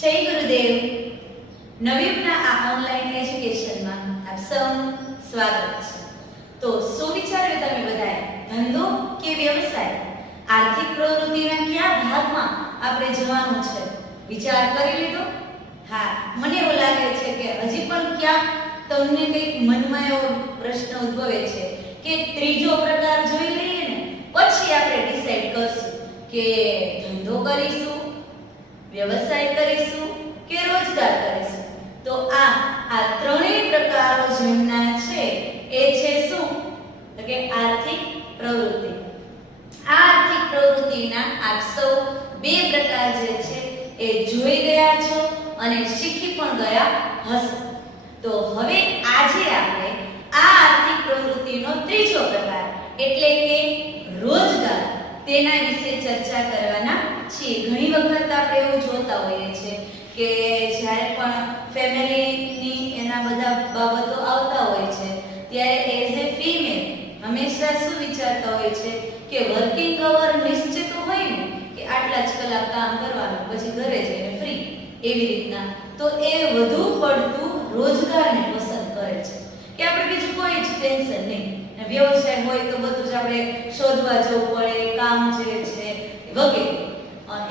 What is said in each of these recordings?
જય ગુરુદેવ. નવીનના આ ઓનલાઈન એજ્યુકેશનમાં આપ સૌનું સ્વાગત છે. તો શું વિચાર્યું તમે બધાએ? ધંધો કે વ્યવસાય, આર્થિક પ્રવૃત્તિના કયા ભાગમાં આપણે જવાનું છે? વિચાર કરી લીધો? હા, મને એવું લાગે છે કે હજી પણ ક્યાંક તમને કંઈક મનમાં એવો પ્રશ્ન ઉદ્ભવે છે કે ત્રીજો પ્રકાર જોઈ લઈએ ને પછી આપણે ડિસાઈડ કરશું કે ધંધો કરીશું, વ્યવસાય કરીશું કે રોજગાર કરીશું. તો આ ત્રણેય પ્રકારો જેમના છે એ છે શું? તો કે આર્થિક પ્રવૃત્તિ. આ આર્થિક પ્રવૃત્તિના આપ સૌ બે પ્રકાર જે છે એ જોઈ ગયા છો અને શીખી પણ ગયા હશો. તો હવે આજે આપણે આ આર્થિક પ્રવૃત્તિનો ત્રીજો પ્રકાર એટલે કે રોજગાર તેના વિશે ચર્ચા કરવાના છીએ. ઘણી વખત આપણે એવું જોતા હોઈએ છીએ કે જ્યારે પણ ફેમિલીની એના બધા બાબતો આવતા હોય છે ત્યારે એઝ એ ફિમેલ હંમેશા શું વિચારતા હોય છે કે વર્કિંગ અવર નિશ્ચિત હોય ને કે આટલા જ કલાક કામ કરવાનું પછી ઘરે જઈને ફ્રી, એવી રીતના. તો એ વધુ પડતું રોજગારને પસંદ કરે છે કે આપણે બીજું કોઈ જ ટેન્શન નહીં. વ્યવસાય હોય તો બધું જ આપણે શોધવા જવું પડે, કામ જે છે વગેરે.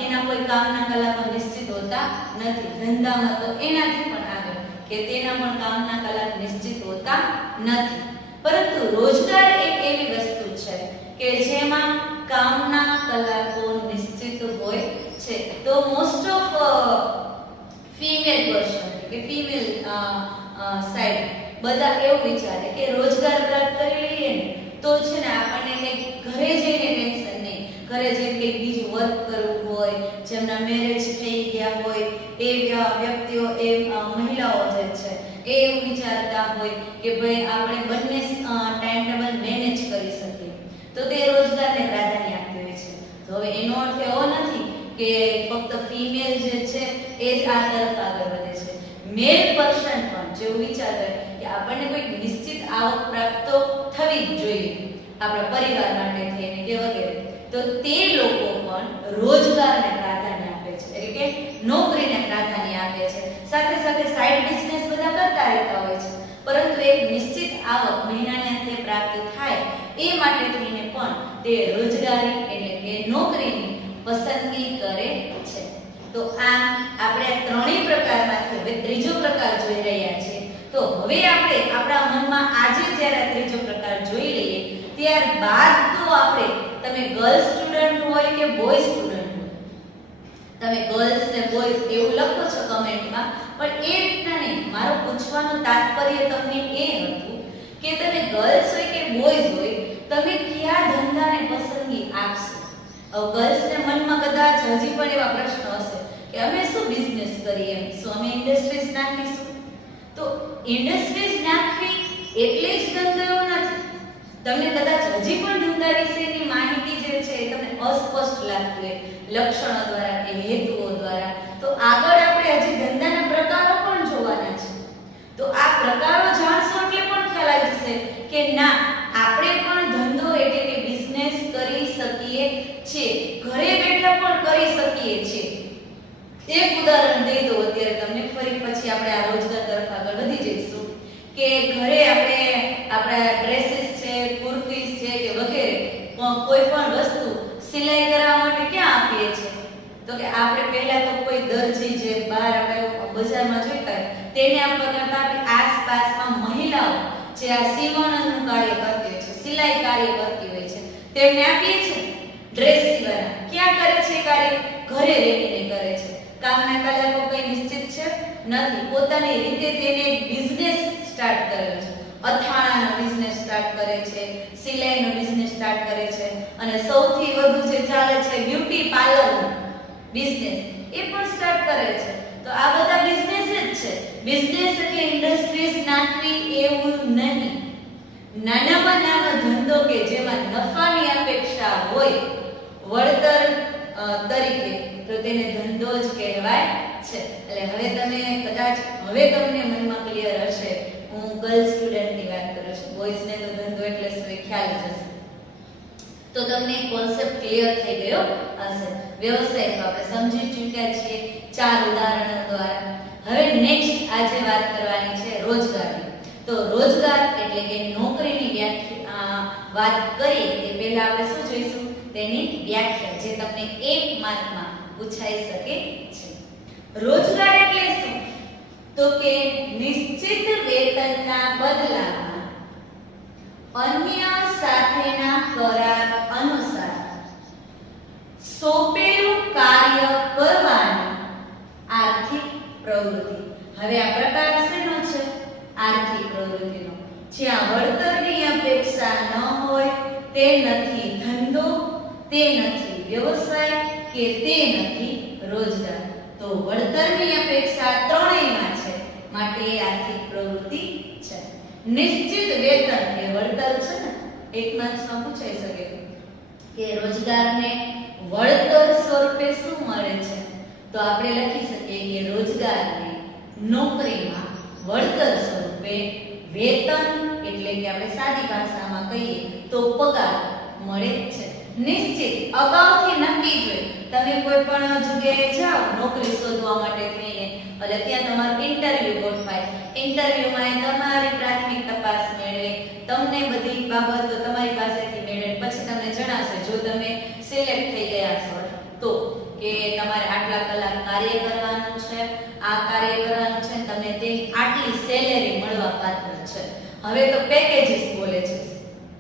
એના કોઈ કામના કલાકો નિશ્ચિત હોતા નથી. ધંધામાં તો એનાથી પણ આગળ કે તેના પણ કામના કલાક નિશ્ચિત હોતા નથી. પરંતુ રોજગાર એક એવી વસ્તુ છે કે જેમાં કામના કલાકો નિશ્ચિત હોય છે. તો મોસ્ટ ઓફ ફિમેલ પર્સન કે ફિમેલ સાઈડ બધા એવું વિચારે કે રોજગાર પ્રાપ્ત કરી લઈએ ને તો છે ને આપણને કંઈક ઘરે જઈને ટેન્શન નહીં. ઘરે જઈને કંઈક બીજું વર્ક કરવું હોય, જેમના મેરેજ થઈ ગયા હોય એ વ્યક્તિઓ, એ મહિલાઓ જે છે એ એવું વિચારતા હોય કે ભાઈ આપણે બંને ટાઈમ ટેબલ મેનેજ કરી શકીએ તો તે રોજગારને પ્રાધાન્ય આપતી હોય છે. તો હવે એનો અર્થ એવો નથી કે ફક્ત ફિમેલ જે છે એ જ આ તરફ આગળ વધે છે. મેલ પર્સન પણ જેવું વિચારે કે આપણને કોઈક નિશ્ચિત આવક પ્રાપ્ત થવી જ જોઈએ આપણા પરિવાર માટે થઈને કે વગેરે, તો તે લોકો પણ રોજગારને પ્રાધાન્ય આપે છે, એટલે કે નોકરીને પ્રાધાન્ય આપે છે. સાથે સાથે સાઇડ બિઝનેસ બધા કરતા રહેતા હોય છે, પરંતુ એક નિશ્ચિત આવક મહિનાને અંતે પ્રાપ્ત થાય એ માટે થઈને પણ તે રોજગારી એટલે કે નોકરીની પસંદગી કરે છે. તો આ આપણે ત્રણેય પ્રકારમાંથી હવે ત્રીજો પ્રકાર જોઈ રહ્યા છીએ. તો હવે આપણે આપણા મનમાં આજે જ્યારે ત્રીજો પ્રકાર જોઈ લઈએ ત્યારબાદ તો આપણે, તમે ગર્લ્સ સ્ટુડન્ટ હોય કે બોય સ્ટુડન્ટ હોય, તમે ગર્લ્સ ને બોયઝ એવું લખો છો કમેન્ટમાં, પણ એ રીતના નહીં. મારો પૂછવાનું તાત્પર્ય તમને એ હતું કે તમે ગર્લ્સ હોય કે બોયઝ હોય, તમે કયા ધંધાને પસંદગી આપશો. ગર્લ્સને મનમાં કદાચ હજી પણ એવા પ્રશ્નો હશે કે અમે શું બિઝનેસ કરીએ, શું અમે ઇન્ડસ્ટ્રીઝ નાખીશું. તો ઇન્ડસ્ટ્રીઝ નાખવી એટલે જ ધંધો એવો નથી. તમને કદાચ હજી પણ ધંધા વિશેની માહિતી જે છે એ તમને અસ્પષ્ટ લાગતી હોય લક્ષણો દ્વારા કે હેતુઓ દ્વારા, તો આગળ આપણે હજી ધંધાના પ્રકારો પણ જોવાના છે. તો આ પ્રકારો જાણશો એટલે પણ ખ્યાલ આવી જશે કે ના, આપણે પણ ધંધો એટલે કે બિઝનેસ કરી શકીએ છીએ, ઘરે બેઠા પણ કરી શકીએ છીએ. એક ઉદાહરણ દઈ દઉં અત્યારે તમને, ફરી પછી આપણે આ રોજગાર તરફ આગળ વધી જઈશું. કે ઘરે આપણે આપણા ડ્રેસીસ છે, કુર્તીઝ છે કે વગેરે કોઈ પણ વસ્તુ સિલાઈ કરાવવા માટે ક્યાં આપીએ છીએ? તો કે આપણે પહેલા તો કોઈ દરજી જે બહાર આપણે બજારમાં જોઈતા હોય તેને આપવા કરતા આપણે આસપાસમાં મહિલાઓ જે આ સીવણનું કાર્ય કરતી હોય છે, સિલાઈ કાર્ય કરતી હોય છે, તેમને આપીએ છીએ. ડ્રેસ સીવવાના ક્યાં કરે છે કાર્ય? ઘરે રહીને કરે છે. કામના કલાકો કઈ નિશ્ચિત છે નથી. પોતાની રીતે તેને બિઝનેસ સ્ટાર્ટ કરેલો છે. અથાણાનો બિઝનેસ સ્ટાર્ટ કરે છે, સિલાઈનો બિઝનેસ સ્ટાર્ટ કરે છે, અને સૌથી વધુ જે ચાલે છે બ્યુટી પાર્લરનો બિઝનેસ એ પણ સ્ટાર્ટ કરે છે. તો આ બધા બિઝનેસ જ છે. બિઝનેસ એટલે ઇન્ડસ્ટ્રીઝ નાખવી એવું નહીં. નાનામાં નાનો ધંધો કે જેમાં નફાની અપેક્ષા હોય વળતર તરીકે, તો તેને ધંધો જ કહેવાય છે. એટલે હવે તમે કદાચ હવે તમને મનમાં ક્લિયર હશે. હું ગર્લ્સ સ્ટુડન્ટની વાત કરું છું, બોયઝને તો ધંધો એટલે શું એ ખ્યાલ જ હશે. તો તમને કોન્સેપ્ટ ક્લિયર થઈ ગયો હશે. વ્યવસાય તો આપણે સમજી ચૂક્યા છીએ 4 ઉદાહરણો દ્વારા. હવે નેક્સ્ટ આજે વાત કરવાની છે રોજગારની. તો રોજગાર એટલે કે નોકરીની વ્યાખ્યા વાત કરીએ તે પહેલા આપણે શું જોઈશું? તેની વ્યાખ્યા, જે તમને 1 માર્કમાં પૂછાઈ શકે છે. રોજગાર એટલે શું? તો કે નિશ્ચિત વેતનના બદલામાં અન્ય સાથેના કરાર અનુસાર સોંપેલું કાર્ય કરવાની આર્થિક પ્રવૃત્તિ. હવે આ પ્રકાર શેનો છે? આર્થિક પ્રવૃત્તિનો. જ્યાં વળતરની અપેક્ષા ન હોય, તે નથી ધંધો, તે નથી વ્યવસાય કે તે નથી રોજગાર. તો વળતરની અપેક્ષા ત્રણેયમાં છે, માટે એ આર્થિક પ્રવૃત્તિ છે. નિશ્ચિત વેતન એ વળતર છે ને, એક માર્ક્સમાં પૂછાઈ શકે કે રોજગારને વળતર સ્વરૂપે શું મળે છે? તો આપણે લખી શકીએ કે રોજગારને નોકરીમાં વળતર સ્વરૂપે વેતન, એટલે કે આપણે સાદી ભાષામાં કહીએ તો પગાર મળે છે. નિશ્ચિત, અગાઉથી નક્કી જ હોય. તમે કોઈ પણ જગ્યાએ જાઓ નોકરી શોધવા માટે થઈને, એટલે ત્યાં તમારું ઇન્ટરવ્યુ ગોઠવાય. ઇન્ટરવ્યુમાં તમારી પ્રાથમિક તપાસ મેળવે, તમને બધી બાબતો તમારી પાસેથી મેળવે, પછી તમને જણાવશે જો તમે સિલેક્ટ થઈ ગયા છો તો કે તમારે આટલા કલાક કાર્ય કરવાનું છે, આ કાર્ય કરવાનું છે, તમને તેની આટલી સેલેરી મળવા પાત્ર છે. હવે તો પેકેજીસ બોલે છે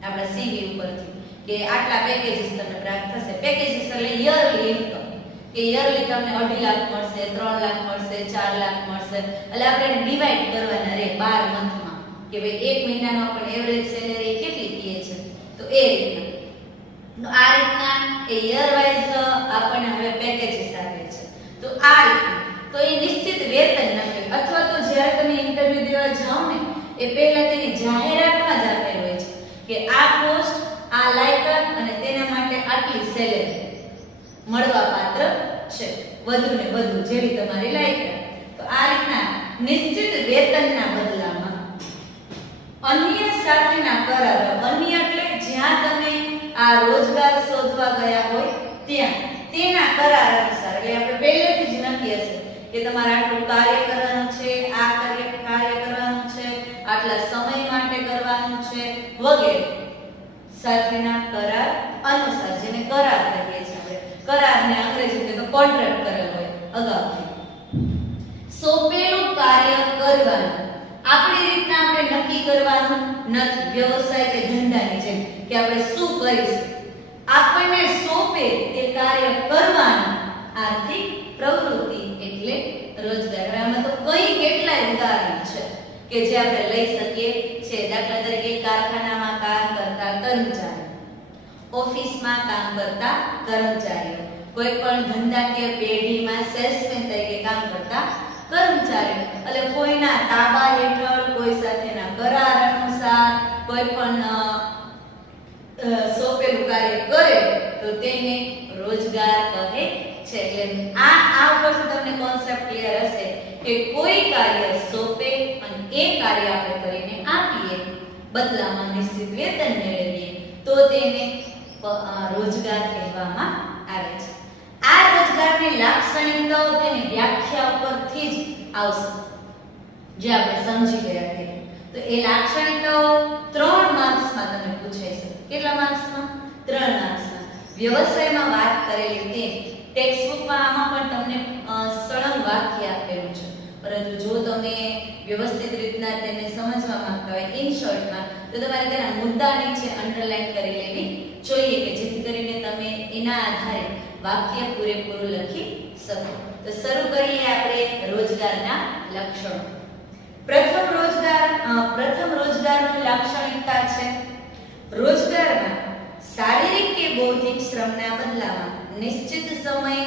આપણા સીવી ઉપરથી કે આટલા પેકેજીસ તમને પ્રાપ્ત થશે. પેકેજીસ એટલે યરલી ઇન્કમ, કે યરલી તમને 2.5 લાખ મળશે, 3 લાખ મળશે, 4 લાખ મળશે. એટલે આપણે ડિવાઇડ કરવાના રે 12 મંથમાં કે ભાઈ એક મહિનાનો આપણે એવરેજ સેલેરી કેટલી કહે છે, તો એ રીતના. તો આ રીતના એ યર વાઇઝ આપણને હવે પેકેજીસ આપે છે. તો આ રીતના તો એ નિશ્ચિત વેતન નથી, અથવા તો જ્યારે તમે ઇન્ટરવ્યુ દેવા જાઓ ને એ પહેલા તેની જાહેરાતમાં જ આપેલ હોય છે કે આ પોસ્ટ, આ લાયકાત અને તેના માટે આટલી સેલેરી મળવા પાત્ર છે, વધુ ને વધુ જેવી તમારી લાયકાત. તો આ રીતના નિશ્ચિત વેતનના બદલામાં અન્ય સાથેના કરાર, અન્ય એટલે જ્યાં તમે આ રોજગાર શોધવા ગયા હોય ત્યાં તેના કરાર અનુસાર, એટલે આપણે પહેલેથી જ નક્કી હશે કે તમારે આટલું કાર્ય કરવાનું છે, આ કાર્ય કરવાનું છે, આટલા સમય માટે કરવાનું છે વગેરે સાથેના કરાર અનુસાર, જેને કરાર કહીએ છીએ આપણે. કરારને અંગ્રેજીમાં તો કોન્ટ્રાક્ટ કરેલો હોય અગાઉથી. સોંપેલું કાર્ય કરવાનું આપણી રીતના આપણે નક્કી કરવાનું નથી, વ્યવસાય કે ધંધાની જેમ કે આપણે શું કરીશું. આપણને સોંપે તે કાર્ય કરવાનું આર્થિક પ્રવૃત્તિ એટલે રોજગાર. આમાં તો કઈ કેટલાય ઉદાહરણ છે કે જે આપણે લઈ શકીએ છે. દાખલા તરીકે કારખાનામાં કામ કરતા કર્મચારીઓ, ઓફિસમાં કામ કરતા કર્મચારીઓ, કોઈ પણ ધંધાકીય પેઢીમાં સેલ્સમેન તરીકે કામ કરતા કર્મચારીઓ. એટલે કોઈના તાબા હેઠળ, કોઈ સાથેના કરાર અનુસાર કોઈ પણ સોંપેલું કાર્ય કરે તો તેને રોજગાર કહે છે. એટલે આ ઉપરથી તમને કોન્સેપ્ટ ક્લિયર હશે કે કોઈ કાર્ય સોંપે અને એ કાર્ય આપણે કરીને આપીએ, બદલામાં નિશ્ચિત વેતન મેળવીએ તો તેને રોજગાર કહેવામાં આવે છે. આ રોજગારની લાક્ષણિકતાઓ તેની વ્યાખ્યા ઉપરથી જ આવશે, જે આપણે સમજી ગયા કે તો એ લાક્ષણિકતાઓ 3 માર્ક્સમાં તમને પૂછાઈ શકે. કેટલા માર્ક્સમાં? 3 માર્ક્સમાં. વ્યવસાયમાં વાત કરેલી તે ટેક્સ્ટબુકમાં આમાં પણ તમને સળંગ વાક્ય આપેલું છે, પરંતુ જો તમે વ્યવસ્થિત રીતના તેને સમજવા માંગતા હોય ઇન શોર્ટમાં, તો તમારે તેના મુદ્દા નીચે અંડરલાઈન કરી લેવી જોઈએ કે જેથી કરીને તમે એના આધારે વાક્ય પૂરેપૂરું લખી શકો. તો શરૂ કરીએ આપણે રોજગારના લક્ષણો. પ્રથમ રોજગારની લાક્ષણિકતા છે રોજગારમાં શારીરિક કે બૌદ્ધિક શ્રમના બદલામાં નિશ્ચિત સમય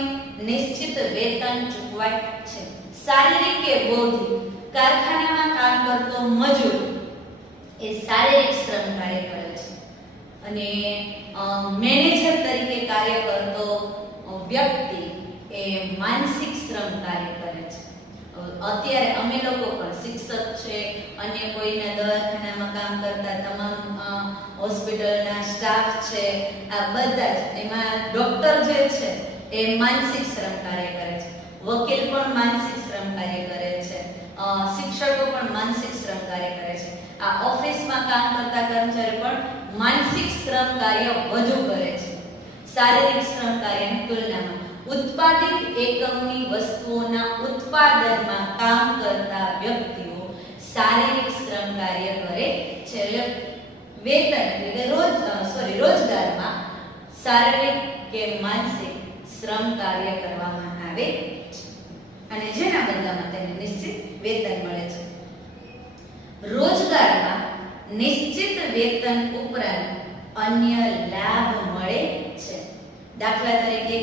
નિશ્ચિત વેતન ચૂકવાય છે. શારીરિક કે બૌદ્ધિક, કારખાનામાં કામ કરતો મજૂર એ શારીરિક શ્રમ કાર્ય કરે છે અને મેનેજર તરીકે કાર્ય કરતો વ્યક્તિ એ માનસિક શ્રમ કાર્ય કરે છે. અત્યારે અમે લોકો પણ શિક્ષક છે, અન્ય કોઈના દવાખાનામાં કામ કરતા તમામ હોસ્પિટલના સ્ટાફ છે, આ બધા જ એમાં ડોક્ટર જે છે એ માનસિક શ્રમ કાર્ય કરે છે, વકીલ પણ માનસિક શ્રમ કાર્ય કરે છે, શિક્ષકો પણ માનસિક શ્રમ કાર્ય કરે છે, આ ઓફિસમાં કામ કરતા કર્મચારીઓ પણ માનસિક શ્રમ કાર્ય વધુ કરે છે. શારીરિક શ્રમ કાર્યની તુલનામાં ઉત્પાદિત એકમની વસ્તુઓના ઉત્પાદનમાં કામ કરતા વ્યક્તિઓ શારીરિક શ્રમ કાર્ય કરે છે. એટલે વેતન એટલે રોજગારમાં શારીરિક કે માનસિક શ્રમ કાર્ય કરવામાં આવે છે અને જેના બદલામાં તેને નિશ્ચિત વેતન મળે છે. રોજગારમાં નિશ્ચિત વેતન ઉપરાંત અન્ય લાભ મળે છે. દાખલા તરીકે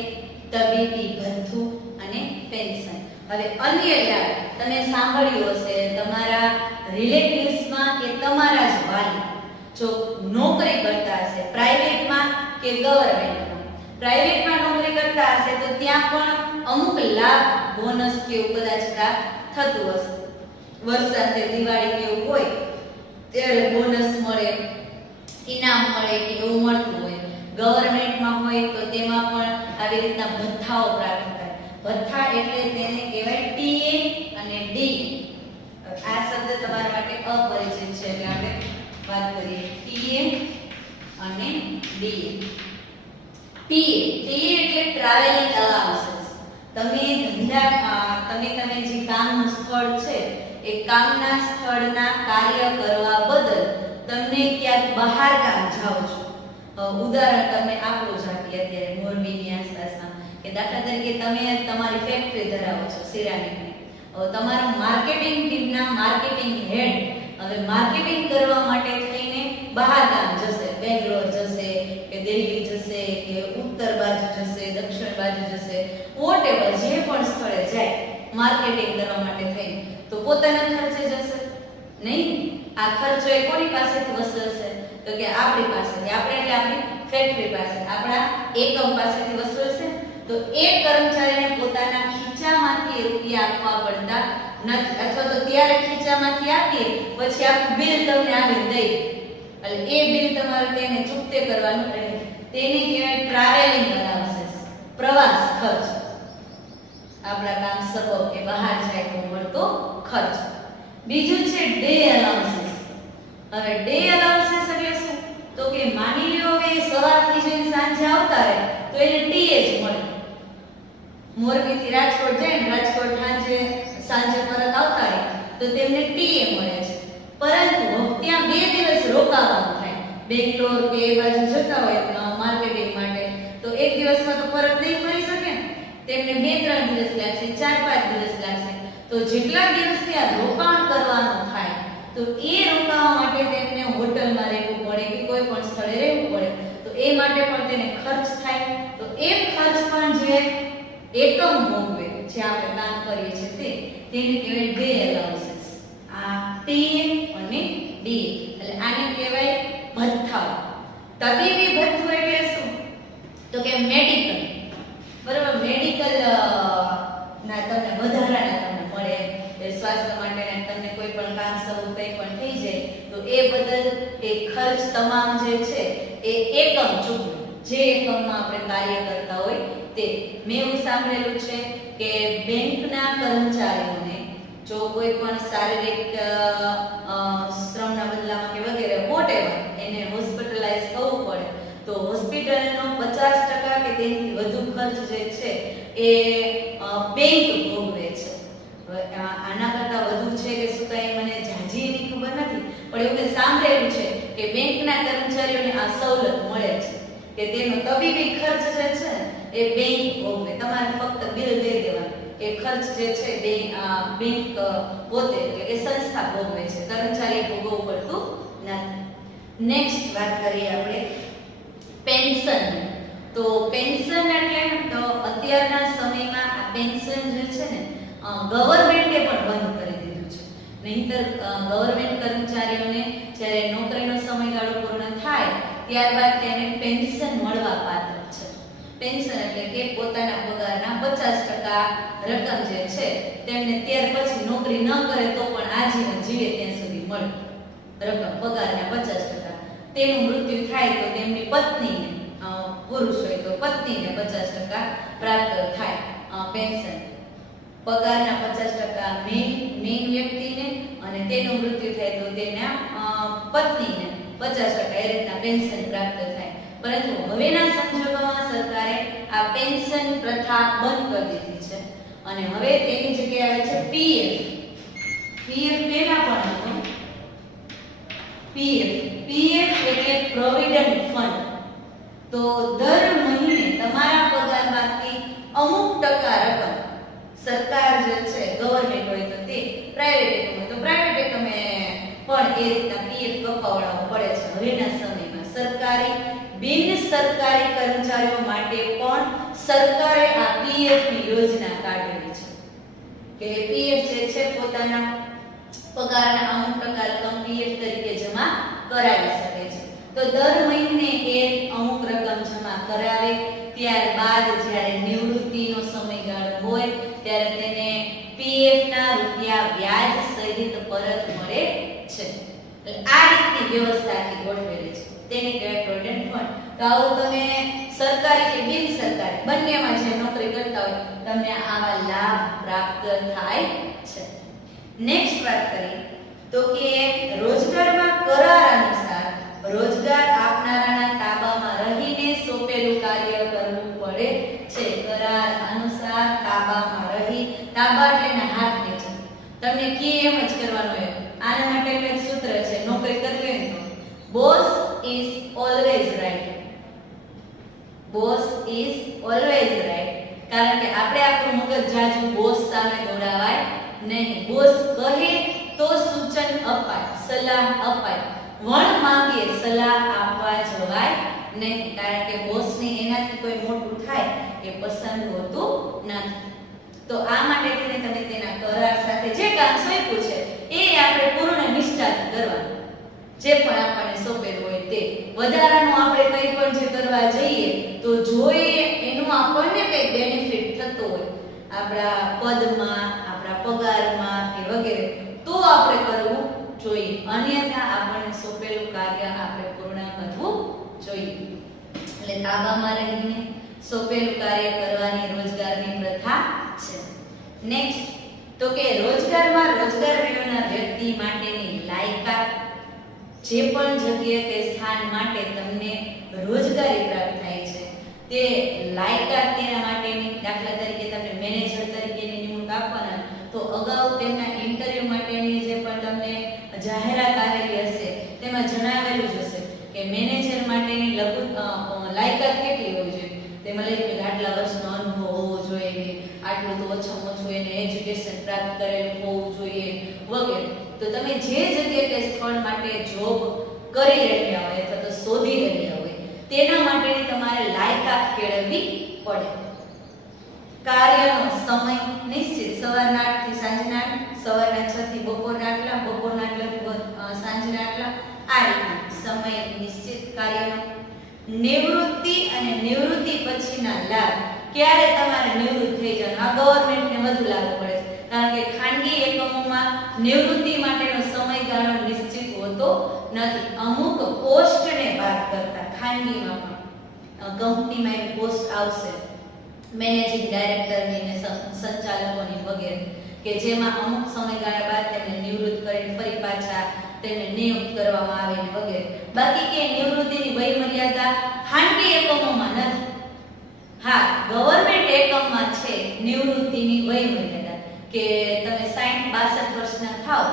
તબીબી ભથ્થું અને પેન્શન. હવે અન્ય લાભ તમે સાંભળ્યું હશે તમારા રિલેટિવ્સમાં કે તમારા જ વાલી જો નોકરી કરતા હશે પ્રાઇવેટમાં કે ગવર્મેન્ટમાં. પ્રાઇવેટમાં નોકરી કરતા હશે તો ત્યાં પણ અમુક લાભ બોનસ કે એવું કદાચ પ્રાપ્ત થતું હશે. વર્ષાંતે દિવાળી કે એવું હોય ત્યારે બોનસ મળે, ઇનામ મળે કે એવું મળતું હોય. ગવર્મેન્ટમાં હોય તો તેમાં પણ આવી રીતના ભથ્થાઓ પ્રાપ્ત થાય. ભથ્થા એટલે તેને કહેવાય ટીએ અને ડી. આ શબ્દ તમારા માટે અપરિચિત છે એટલે આપણે વાત કરીએ ટીએ અને ડી. ટીએ એટલે ટ્રાવેલિંગ અલાઉન્સીસ. તમે જે કામનું સ્થળ છે એ કામના સ્થળના કાર્ય કરવા બદલ તમને ક્યાંક બહાર ગામ જાઓ છો. ઉદાહરણ તમને આપું છું અત્યારે મોરબીની આસપાસમાં કે દાખલા તરીકે તમે તમારી ફેક્ટરી ધરાવો છો સિરામિકની. તમારા માર્કેટિંગ ટીમના માર્કેટિંગ હેડ હવે માર્કેટિંગ કરવા માટે થઈને બહાર ગામ જશે, બેંગ્લોર જશે કે દિલ્હી જશે કે ઉત્તર બાજુ જશે, દક્ષિણ બાજુ જશે, વોટેવર જે પણ સ્થળે જાય માર્કેટિંગ કરવા માટે થઈને તો પોતાના ખર્ચે જશે નહીં. આ ખર્ચો એ કોની પાસેથી વસૂલશે તો કે આપણી પાસેથી. આપણે એટલે આપણી ફેક્ટરી પાસે, આપણા એકમ પાસેથી વસૂલશે. તો એ કર્મચારીને પોતાના ખીચામાંથી રૂપિયા આપવા પડતા નથી, અથવા તો ત્યારે ખીચામાંથી આપીએ પછી આખું બિલ તમને આવી દઈ એટલે એ બિલ તમારે તેને ચૂકતે કરવાનું રહે. તેને કહેવાય ટ્રાવેલિંગ અલાઉન્સીસ, પ્રવાસ ખર્ચ. આપણા કામ સબબ કે બહાર જાય તો મળતો ખર્ચ. બીજું છે ડે અલાઉન્સીસ. હવે ડે અલાઉન્સીસ એટલે શું તો કે માની લ્યો કે સવારથી જઈને સાંજે આવતા રહે તો એને ટીએ જ મળે. મોરબીથી રાજકોટ જાય ને રાજકોટ સાંજે પરત આવતા રહે તો તેમને ટીએ મળે છે. પરંતુ ત્યાં 2 દિવસ રોકાવાનું થાય. બેંગ્લોર કે એ બાજુ જતા હોય માર્કેટિંગ માટે તો એક દિવસમાં તો પરત નહીં ફરી શકે ને, તેમને 2-3 દિવસ લાગશે, 4-5 દિવસ લાગશે. તો જેટલા દિવસ ત્યાં રોકાણ કરવાનું થાય તો એ રોકાવા માટે તેમને હોટલમાં રહેવું પડે કે કોઈ પણ સ્થળે રહેવું પડે તો એ માટે પણ તેને ખર્ચ થાય. તો એ ખર્ચ પણ જે એકમ ભોગવે જે આપણે કામ કરીએ છીએ તેને કહેવાય ડે અલાઉન્સીસ. આ ટી અને ડી એટલે આને કહેવાય ભથ્થાઓ. તબીબી ભથ્થું એટલે શું તો કે મેડિકલ, બરાબર, મેડિકલ ના તમને વધારાના તમને મળે સ્વાસ્થ્ય માટેના તમને કોઈ પણ કામ સવું કંઈ પણ થઈ જાય તો એ બદલ એ ખર્ચ તમામ જે છે એ એકમ ચૂકવે જે એકમમાં આપણે કાર્ય કરતા હોય તે. મેં એવું સાંભળેલું છે કે બેંકના કર્મચારીઓને જો કોઈ પણ શારીરિક શ્રમના બદલામાં કે વગેરે વોટેવર એને હોસ્પિટલાઇઝ થવું પડે તો હોસ્પિટલનો 50% કે તેનાથી વધુ ખર્ચ જે છે એ બેંક ભોગવે છે. આના કરતા વધુ છે કે શું કાંઈ મને જાજી એની ખબર નથી, પણ એવું મેં સાંભળેલું છે કે બેંકના કર્મચારીઓને આ સવલત મળે છે કે તેનો તબીબી ખર્ચ જે છે એ બેંક ભોગવે. તમારે ફક્ત બિલ દઈ દેવાનું, એ ખર્ચ જે છે બેંક પોતે એટલે કે સંસ્થા ભોગવે છે, કર્મચારી ભોગવવું પડતું નથી. નેક્સ્ટ વાત કરીએ આપણે પેન્શન. તો પેન્શન એટલે તો અત્યારના સમયમાં આ પેન્શન જે છે ને ગવર્મેન્ટે પણ બંધ કરી દીધું છે. નહીંતર ગવર્મેન્ટ કર્મચારીઓને જ્યારે નોકરીનો સમયગાળો પૂર્ણ થાય ત્યારબાદ તેને પેન્શન મળવા પાત્ર છે. પેન્શન એટલે કે પોતાના પગારના 50% રકમ જે છે તેમને ત્યાર પછી નોકરી ન કરે તો પણ આજીવન જીવે ત્યાં સુધી મળે રકમ પગારના 50%. તેનું મૃત્યુ થાય તો તેમની પત્નીને પુરુષ હોય તો પત્નીને 50% પ્રાપ્ત થાય પેન્શન. પગારના 50% મેઇન વ્યક્તિને અને તેનું મૃત્યુ થાય તો તેના પત્નીને 50% એ રીતના પેન્શન પ્રાપ્ત થાય. પરંતુ હવેના સંજોગોમાં સરકારે આ પેન્શન પ્રથા બંધ કરી દીધી છે અને હવે તેની જગ્યાએ આવે છે પીએફ. પીએફ પહેલા પણ હતો પીએફ એટલે પ્રોવિડન્ટ ફંડ. તો દર મહિને તમારા પગારમાંથી અમુક ટકા રકમ સરકાર જે છે ગવર્નમેન્ટ હોય તો તે, પ્રાઇવેટ એકમ હોય તો પ્રાઇવેટ એકમે પણ એ રીતના પીએફ કપાવડાવવું પડે છે. હવેના સમયમાં સરકારી બિન સરકારી કર્મચારીઓ માટે પણ સરકારે આ પીએફ ની યોજના કાઢેલી છે કે પીએફ જે છે પોતાના પગારના અમુક ટકા રકમ પીએફ તરીકે જમા કરાવી શકે છે. તો દર મહિને એ અમુક રકમ જમા કરાવે ત્યારબાદ જ્યારે નિવૃત્તિનો સમયગાળો હોય ત્યારે તેને પીએફ ના રૂપિયા વ્યાજ સહિત પરત મળે છે. એટલે આ રીતની વ્યવસ્થાથી ગોઠવેલી છે. તેને કહેવાય પ્રોવિડન્ટ ફંડ. તો આવું તમે સરકારી કે બિન સરકારી બંનેમાં જે નોકરી કરતા હોય તમને આવા લાભ પ્રાપ્ત થાય છે. નેક્સ્ટ વાત કરીએ તો કે રોજગારમાં કરાર અનુસાર રોજગાર આપનારાના તાબામાં રહીને સોંપેલું કાર્ય કરવું પડે છે. કરાર અનુસાર તાબામાં રહી, તાબા એટલે હાથ નીચે, તમને કી એમ જ કરવાનું હોય. આના માટેનું એક સૂત્ર છે, નોકરી કરવી હોય તો boss is always right. Boss is always right. કારણ કે આપણે આપણું મગજ જાજુ બોસ સામે દોડાવાય નહીં. બોસ કહે તો સૂચન અપાય, સલાહ અપાય. વણ માંગીએ સલાહ આપવા જવાય નહીં. કારણ કે બોસને એનાથી કોઈ મોટું થાય એ પસંદ હોતું નથી. તો આ માટે તમે તેના કરાર સાથે જે કામ સોંપ્યું છે એ આપણે પૂર્ણ નિષ્ઠાથી કરવાનું. જે પણ આપણને સોંપેલું હોય તે વધારાનું આપણે કંઈ પણ જે કરવા જઈએ તો જોઈએ એનું આપણને કંઈ બેનિફિટ થતો હોય આપણા પદમાં, આપણા પગારમાં કે વગેરે, તો આપણે કરવું જોઈએ. અન્યથા આપણને સોંપેલું કાર્ય આપણે પૂર્ણ કરવું જોઈએ. એટલે તાબામાં રહીને સોંપેલું કાર્ય કરવાની રોજગારની પ્રથા છે. નેક્સ્ટ તો કે રોજગારમાં રોજગાર મેળવનાર વ્યક્તિ માટેની લાયકાત. જે પણ જગ્યાએ કે સ્થાન માટે તમને રોજગારી પ્રાપ્ત થાય છે તે લાયકાત તેના માટેની, દાખલા તરીકે તમને મેનેજર તરીકેની નિમણૂક આપવાના તો અગાઉ તેમના ઇન્ટરવ્યુ માટેની જે પણ તમને જાહેરાત આવેલી હશે તેમાં જણાવેલું જ હશે કે મેનેજર માટેની લાયકાત કેટલી હોવી જોઈએ. તેમાં લખ્યું કે આટલા વર્ષનો અનુભવ હોવો જોઈએ, આટલું તો ઓછામાં ઓછું એને એજ્યુકેશન પ્રાપ્ત કરેલું હોવું જોઈએ વગેરે. તો તમે જે જગ્યાએ કે સ્થળ માટે જોબ કરી રહ્યા હોય અથવા તો શોધી રહ્યા હોય તેના માટેની તમારે લાયકાત કેળવવી પડે. કાર્યનો સમય નિશ્ચિત, સવારના 8 થી સાંજના 8, સવારના 6 થી બપોરના આટલા, બપોરના આટલા સાંજના આટલા, આ રીતે સમય નિશ્ચિત કાર્યનો. નિવૃત્તિ અને નિવૃત્તિ પછીના લાભ. ક્યારે તમારે નિવૃત્ત થઈ જવાનું, આ ગવર્નમેન્ટને વધુ લાગુ પડે છે. કારણ કે ખાનગી એકમોમાં નિવૃત્તિ માટેનો સમયગાળો નિશ્ચિત હોતો નથી. અમુક પોસ્ટને બાદ કરતા ખાનગીમાં પણ કંપનીમાં એક પોસ્ટ આવશે મેનેજિંગ ડાયરેક્ટરની ને સંચાલકોની વગેરે, કે જેમાં અમુક સમયગાળા બાદ તેમને નિવૃત્ત કરીને ફરી પાછા તેમને નિયુક્ત કરવામાં આવે ને વગેરે. બાકી કે નિવૃત્તિની વય મર્યાદા ખાનગી એકમોમાં નથી. હા, ગવર્નમેન્ટ એકમમાં છે નિવૃત્તિની વય મર્યાદા કે તમે 60-62 વર્ષના થાવ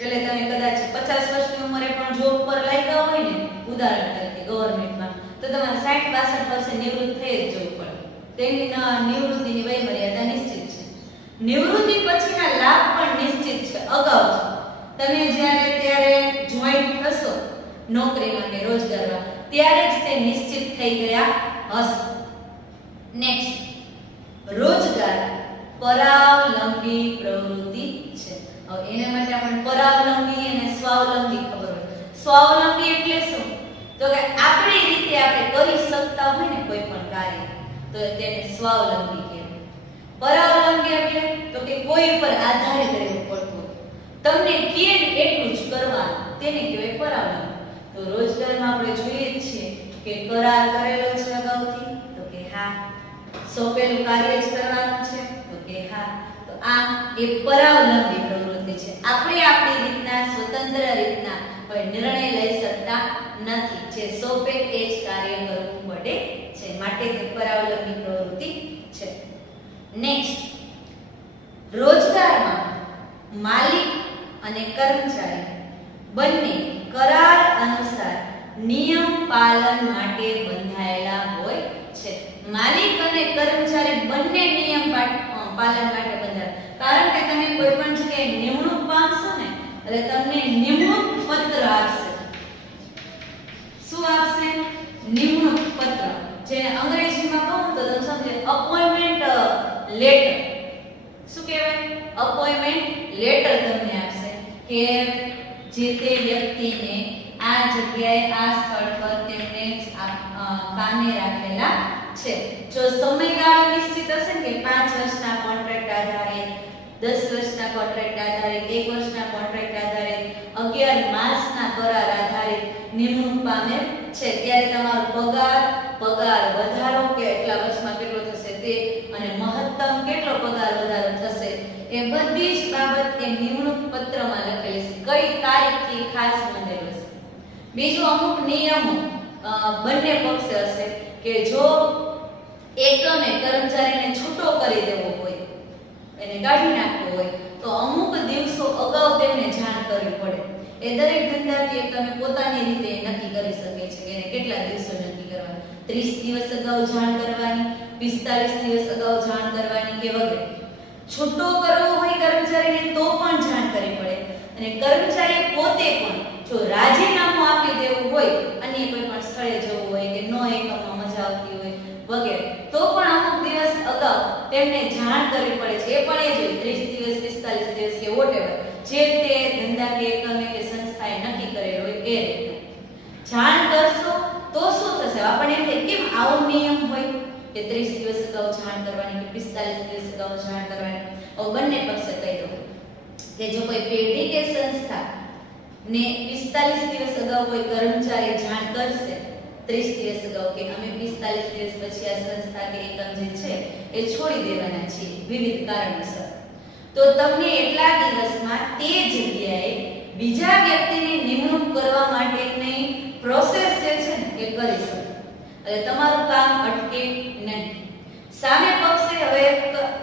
એટલે તમે કદાચ 50 વર્ષની ઉંમરે પણ જોબ પર લાગ્યા હોય ને, ઉદાહરણ તરીકે ગવર્નમેન્ટમાં, તો તમારે 60-62 વર્ષે નિવૃત્ત થઈ જ જવું પડે. તેની નિવૃત્તિની વય મર્યાદા નિશ્ચિત છે. નિવૃત્તિ પછીના લાભ પણ નિશ્ચિત છે. અગાઉ તમે ત્યારે જોઈન થશો નોકરીમાં કે રોજગારમાં ત્યારે જ તે નિશ્ચિત થઈ ગયા હશે. નેક્સ્ટ, રોજગાર પરાવલંબી પ્રવૃત્તિ છે. હવે એના માટે આપણે પરાવલંબી અને સ્વાવલંબી ખબર હોય. સ્વાવલંબી એટલે શું? તો કે આપણી રીતે આપણે કરી શકતા હોય ને કોઈ પણ કાર્ય તો તેને સ્વાવલંબી કહેવાય. પરાવલંબી એટલે તો કે કોઈ ઉપર આધારિત રહેવું પડતું તમને કે એટલું જ કરવાનું, તેને કહેવાય પરાવલંબી. તો રોજગારમાં આપણે જોઈએ જ છીએ કે કરાર કરેલો છે અગાઉથી, તો કે હા. સોંપેલું કાર્ય જ કરવાનું છે, તો કે હા. તો આ એ પરાવલંબી પ્રવૃત્તિ છે. આપણે આપણી રીતના સ્વતંત્ર રીતના કોઈ નિર્ણય લઈ શકતા નથી. જે સોંપે એ જ કાર્ય કરવું પડે છે, માટે તે પરાવલંબી પ્રવૃત્તિ છે. નેક્સ્ટ, રોજગારમાં માલિક અને કર્મચારી બંને કરાર અનુસાર નિયમ પાલન માટે બંધાયેલા હોય છે. માલિક અને કર્મચારી બંને નિયમ પાલન માટે બંધાયેલા. કારણ કે તમે કોઈ પણ જગ્યાએ નિમણૂક પામશો ને એટલે તમને નિમણૂક પત્ર આપશે. શું આપશે? નિમણૂક પત્ર. જેને અંગ્રેજીમાં કહું તો તમે સમજો અપોઇન્ટમેન્ટ લેટર. શું કહેવાય? અપોઇન્ટમેન્ટ લેટર તમને આપશે કે જે તે વ્યક્તિને આ જગ્યાએ આ સ્થળ પર તેમને કામે રાખેલા છે. જો સમયગાળો નિશ્ચિત હશે ને કે 5 વર્ષના કોન્ટ્રાક્ટ આધારે, 10 વર્ષના કોન્ટ્રાક્ટ આધારે, 1 વર્ષના કોન્ટ્રાક્ટ આધારે, 11 માસના કરાર આધારે નિમણૂક પામે છે, ત્યારે તમારો પગાર વધારો કે એટલા વર્ષમાં કેટલો થશે તે અને મહત્તમ કેટલો પગાર વધારો થશે એ બધી જ બાબત એ નિમણૂક પત્રમાં લખેલી છે. કઈ તારીખથી ખાસ નોંધેલું છે. બીજું, અમુક નિયમો બંને પક્ષે હશે કે જો એકમે કર્મચારીને છૂટો કરી દેવો હોય, એને કાઢી નાખવો હોય, તો અમુક દિવસો અગાઉ તેમને જાણ કરવી પડે. એ દરેક ધંધાકીય એકમે પોતાની રીતે નક્કી કરી શકે છે કે એને કેટલા દિવસો નક્કી કરવાના. 30 દિવસ અગાઉ જાણ કરવાની, 45 દિવસ અગાઉ જાણ કરવાની કે વગેરે. છૂટો કરવો હોય કર્મચારીને તો પણ જાણ કરવી પડે. અને કર્મચારી પોતે પણ જો રાજીનામું આપી દેવું હોય, અન્ય કોઈ પણ સ્થળે જવું હોય કે નો એકમમાં મજા આવતી હોય વગેરે, તો પણ અમુક દિવસ અગાઉ તેમને જાણ કરવી પડે છે. એ પણ એ જ હોય 30 દિવસ, 45 દિવસ કે વોટેવર જે તે ધંધાકીય એકમે કે સંસ્થાએ નક્કી કરેલો હોય એ રીતે જાણ કરશો તો શું થશે? આપણે એમ થાય કેમ આવો નિયમ હોય કે 30 દિવસ અગાઉ જાણ કરવાની કે 45 દિવસ અગાઉ જાણ કરવાની. હવે બંને પક્ષે કહી દઉં કે જો કોઈ પેઢી કે સંસ્થા ને 45 દિવસ અગાઉ કોઈ કર્મચારી જાણ કરશે, 30 દિવસ અગાઉ કે અમે 45 દિવસ પછી આ સંસ્થા કે એકમ જે છે એ છોડી દેવાના છીએ વિવિધ કારણોસર, તો તમને એટલા દિવસમાં તે જગ્યાએ બીજા વ્યક્તિની નિમણૂક કરવા માટેની પ્રોસેસ જે છે ને એ કરી શકો. એટલે તમારું કામ અટકે નહીં. સામે પક્ષે હવે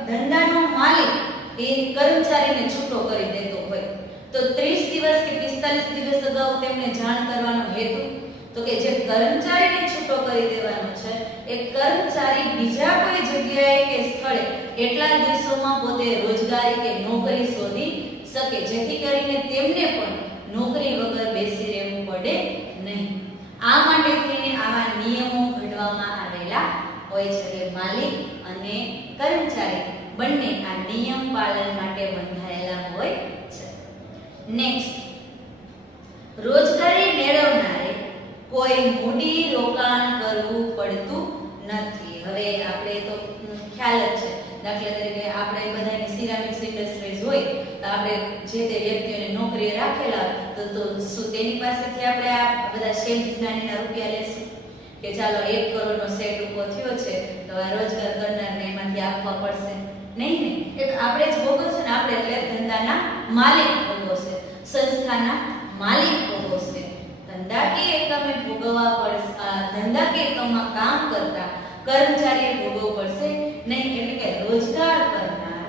ધંધાનો માલિક એ કર્મચારીને છૂટો કરી દેતો હોય તો 30 દિવસ કે 45 દિવસ અગાઉ તેમને જાણ કરવાનો હેતુ તો કે જે કર્મચારીને છૂટો કરી દેવાનો છે એ કર્મચારી બીજા કોઈ જગ્યાએ કે સ્થળે એટલા દિવસોમાં પોતે રોજગારી કે નોકરી શોધી શકે, જેથી કરીને તેમને પણ નોકરી વગર બેસી રહેવું પડે નહીં. આ માટે થઈને આવા નિયમો ઘડવામાં આવેલા હોય છે કે માલિક અને કર્મચારી બંને આ નિયમ પાલન માટે બંધાયેલા હોય છે. નેક્સ્ટ, રોજગારી મેળવનારે કોઈ મૂડી રોકાણ કરવું પડતું નથી. હવે આપણે તો ખ્યાલ જ છે, દાખલા તરીકે આપણે બધાની સિરામિક્સ ઇન્ડસ્ટ્રીઝ હોય તો આપણે જે તે વ્યક્તિઓને નોકરીએ રાખેલા તો શું તેની પાસેથી આપણે આ બધા શેર્સ નાના રૂપિયા લેશું કે ચાલો 1 કરોડનો સેટ ઉભો થયો છે તો આ રોજગાર કરનારને એમાંથી આપવા પડશે? નહીં ને, એ તો આપણે જ ભોગવશે ને. આપણે એટલે ધંધાના માલિક ભોગવશે, સંસ્થાના માલિક ભોગવશે. ધંધાકીય એકમે ભોગવવા પડશે, ધંધાકીય એકમમાં કામ કરતા કર્મચારીએ ભોગવવું પડશે નહીં. એટલે કે રોજગાર કરનાર,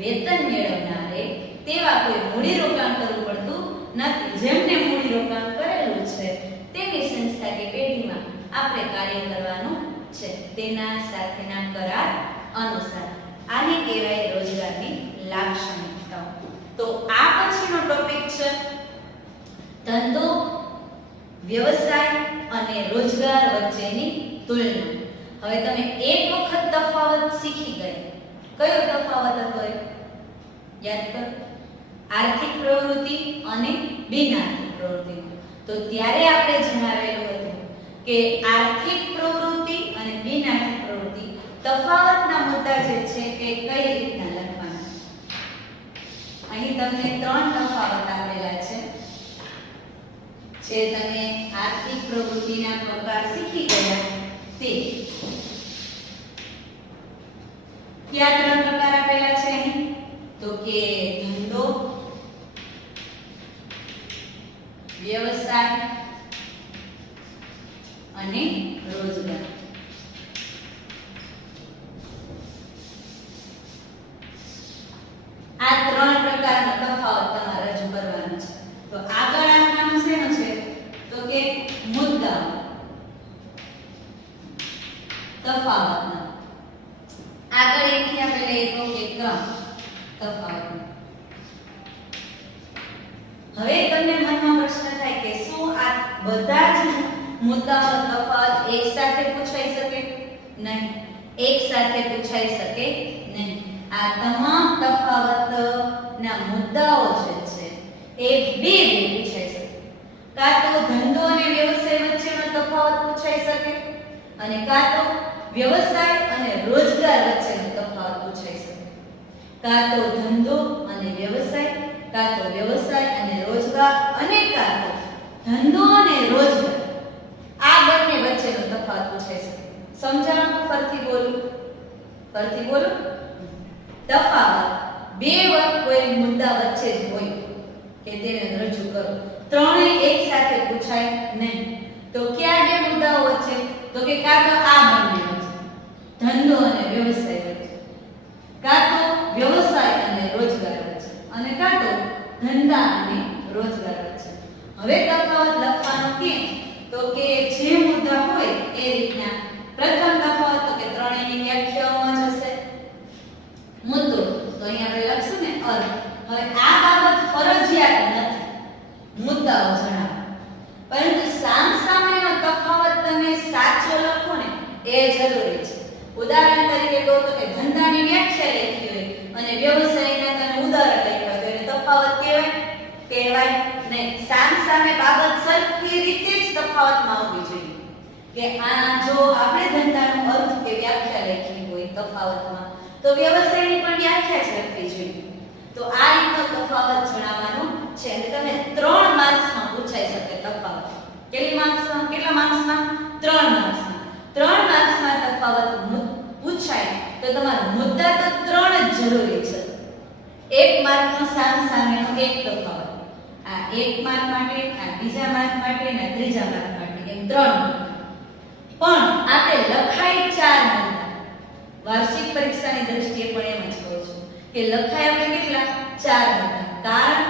વેતન મેળવનારે તેવા કોઈ મૂડી રોકાણ કરવું પડતું નથી. જેમને મૂડી રોકાણ કરેલું છે તેની સંસ્થા કે પેઢીમાં આપણે કાર્ય કરવાનું છે તેના સાથેના કરાર અનુસાર. આને કહેવાય રોજગારની લાક્ષણિકતાઓ. તો આ પછીનો ટોપિક છે ધંધો, વ્યવસાય અને રોજગાર વચ્ચેની તુલના. હવે તમે એક વખત તફાવત શીખી ગયા. કયો તફાવત હતો? યાદ કરો, આર્થિક પ્રવૃત્તિ અને બિનઆર્થિક પ્રવૃત્તિ. તો ત્યારે આપણે જણાવેલું હતું કે આર્થિક પ્રવૃત્તિ અને બિનઆર્થિક પ્રવૃત્તિ તફાવતના મુદ્દા જે છે કે કઈ રીતના લખવાના. અહીં તમને 3 તફાવત આપેલા છે. જે તમે આર્થિક પ્રવૃત્તિના પ્રકાર શીખી ગયા તે. કયા 3 પ્રકાર આપેલા છે અહીં? તો કે ધંધો, વ્યવસાય અને રોજગાર. આ 3 પ્રકારનો તફાવત તમારે રજૂ કરવાનો છે. તો આગળ આપવાનું શેનો છે? તો કે મુદ્દા તફાવતના. આગળ એકથી આપણે લઈએ તો કે ક્રમ તફાવત. હવે તમને મનમાં પ્રશ્ન થાય કે શું આ બધા જ મુદ્દાનો તફાવત એક સાથે પૂછાઈ શકે? નહીં, એક સાથે પૂછાઈ શકે નહીં. આ તમામ તફાવતના મુદ્દાઓ જે છે એ બે પૂછાઈ શકે. કાં તો ધંધો અને વ્યવસાય વચ્ચેનો તફાવત પૂછાઈ શકે અને કાં તો વ્યવસાય અને રોજગાર વચ્ચેનો તફાવત પૂછાઈ શકે. કાં તો ધંધો અને વ્યવસાય, કાં તો વ્યવસાય અને રોજગાર, અને કાં તો ધંધો અને રોજગાર આ બંને વચ્ચેનો તફાવત પૂછાઈ શકે. સમજાણું? ફરીથી બોલું. તફાવત બે કોઈ મુદ્દા વચ્ચે જ હોય કે તેને રજૂ કરો. ત્રણેય એક સાથે પૂછાય નહીં. તો કયા બે મુદ્દાઓ વચ્ચે? તો કે કાં તો આ બંને વચ્ચે, ધંધો અને વ્યવસાય વચ્ચે, કાં તો વ્યવસાય અને રોજગાર વચ્ચે, અને કાં તો ધંધા અને રોજગાર વચ્ચે. હવે તફાવત લખવાનો કેમ? તો કે જે મુદ્દા હોય એ રીતના. પ્રથમ તફાવત તો કે ત્રણેયની વ્યાખ્યાઓમાં જ હશે. મુદ્દો તો અહીં આપણે લખશું ને અર્થ. હવે આ બાબત ફરજિયાત નથી મુદ્દાઓ જણાવવા, પરંતુ સામસામેનો તફાવત તમે સાચો લખો ને એ જરૂરી છે. ઉદાહરણ તરીકે કહો તો કે ધંધાની વ્યાખ્યા લખી હોય અને વ્યવસાયના તમે ઉદાહરણ લખ્યા હોય તો તફાવત કહેવાય નહીં. સામસામે બાબત સરખી રીતે જ તફાવતમાં આવવી જોઈએ. કે આ જો આપણે ધંધાનો અર્થ કે વ્યાખ્યા લખી હોય તફાવતમાં, તો વ્યવસાયની પણ વ્યાખ્યા જ લખવી જોઈએ. તો આ રીતનો તફાવત જણાવવાનો છે. અને તમે 3 માર્ક્સમાં પૂછાઈ શકે તફાવત. કેટલા માર્ક્સમાં? 3 માર્ક્સમાં. 3 માર્ક્સમાં તફાવત પૂછાય તો તમારા મુદ્દા તો 3 જ જરૂરી છે. 1 માર્કનો સામસામેનો એક તફાવત. આ 1 માર્ક માટે, આ બીજા માર્ક માટે અને ત્રીજા માર્ક માટે, એમ 3. પણ આપણે લખાય 4 મુદ્દા. વાર્ષિક પરીક્ષાની દ્રષ્ટિએ પણ એમ જ કહું છું કે લખાય આપણે કેટલા? 4 મુદ્દા. કારણ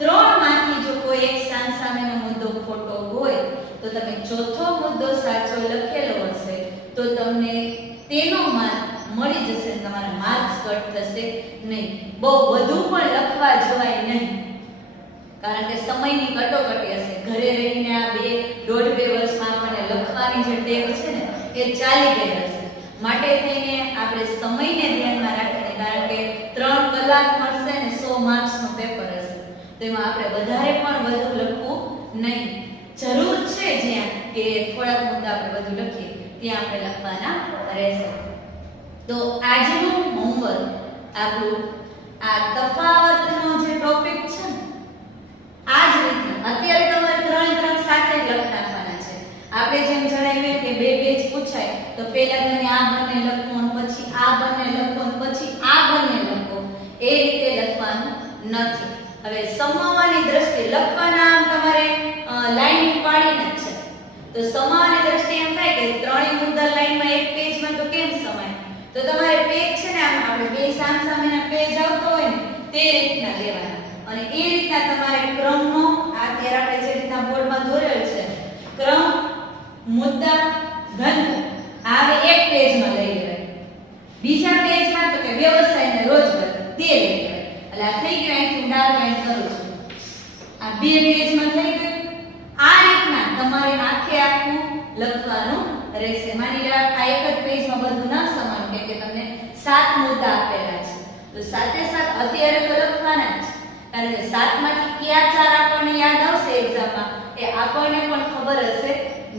3 માંથી જો કોઈ એક સામસામેનો મુદ્દો ખોટો હોય તો તમે ચોથો મુદ્દો સાચો લખેલો હશે તો તમને તેનો માર્ક મળી જશે. તમારા માર્ક્સ કટ થશે નહીં. બહુ વધુ પણ લખવા જવાય નહીં, કારણ કે સમયની કટોકટી હશે. ઘરે રહીને આ 1.5-2 વર્ષમાં આપણને લખવાની જે ટેવ છે ને એ ચાલી ગઈ હશે. માટે થઈને આપણે સમયને ધ્યાનમાં રાખીને, કારણ કે 3 કલાક મળશે ને 100 માર્ક્સનું પેપર હશે, તો એમાં આપણે વધારે પણ વધુ લખવું નહીં. જરૂર છે જ્યાં કે થોડાક મુદ્દા આપણે વધુ લખીએ ત્યાં આપણે લખવાના રહેશે. તો આજનું હોમવર્ક આપણું આ તફાવતનો જે ટોપિક છે ને આ જ રીતના અત્યારે તમારે 3 સાથે જ લખ નાખવાના છે. આપણે જેમ જણાવ્યું કે 2 પેજ પૂછાય તો પહેલા તમે આ બંને લખો અને પછી આ બંને લખો અને પછી આ બંને લખો, એ રીતે લખવાનું નથી. હવે સમાવવાની દ્રષ્ટિએ લખવાના આમ તમારે લાઈન પાડીને જ છે. તો સમાવવાની દ્રષ્ટિએ એમ થાય કે 3 મુદ્દા લાઈનમાં એક પેજમાં તો કેમ સમાય? તો તમારે પેજ છે ને આમ આપણે 2 સામસામેના પેજ આવતો હોય ને તે રીતના લેવાના. અને એ રીતના તમારે ક્રમનો અત્યારે આપણે જે રીતના બોર્ડમાં દોરેલ છે ક્રમ, મુદ્દા, ધંધો આવે એક પેજમાં લઈ લેવાય. બીજા પેજમાં તો કે વ્યવસાય અને રોજગાર તે લઈ લેવાય. એટલે આ થઈ ગયું. અહીંથી ડાર્ક લાઈન કરું છું. આ 2 પેજમાં થઈ ગયું. આ રીતના તમારે આખું લખવાનું રહેશે. માની લો આ એક જ પેજમાં બધું ન સમાન કેમ કે તમને 7 મુદ્દા આપેલા છે, તો સાથે અત્યારે તો લખવાના જ. કારણ કે 7 માંથી કયા 4 આપણને યાદ આવશે એક્ઝામમાં એ આપણને પણ ખબર હશે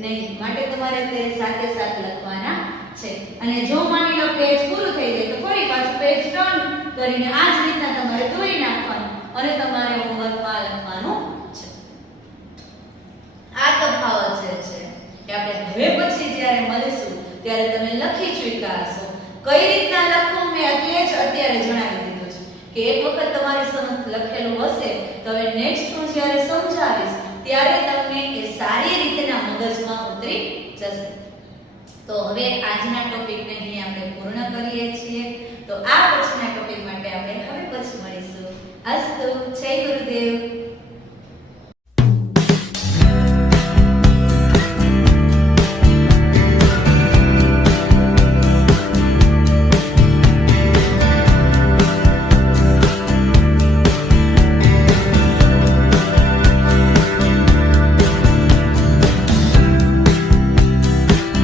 નહીં. માટે તમારે તે સાથે લખવાના છે. અને જો માની લો કે -3 કરીને આ જ રીતના તમારે દોરી નાખવાનું અને તમારે હોમવર્કમાં લખવાનું છે. આ તફાવત જે છે કે આપણે હવે પછી જ્યારે મળીશું ત્યારે તમે લખી ચૂક્યા હશો. કઈ રીતના લખવું મેં એટલે જ અત્યારે જણાવી દીધું છે કે એક વખત તમારી સમક્ષ લખેલું હશે તો હવે નેક્સ્ટ હું જ્યારે સમજાવીશ ત્યારે તમને એ સારી રીતના મગજમાં ઉતરી જશે. તો હવે આજના ટોપિકને અહીં આપણે પૂર્ણ કરીએ છીએ. તો આ પછીના ટોપિક માટે આપણે હવે પછી મળીશું. અસ્તુ, જય ગુરુદેવ.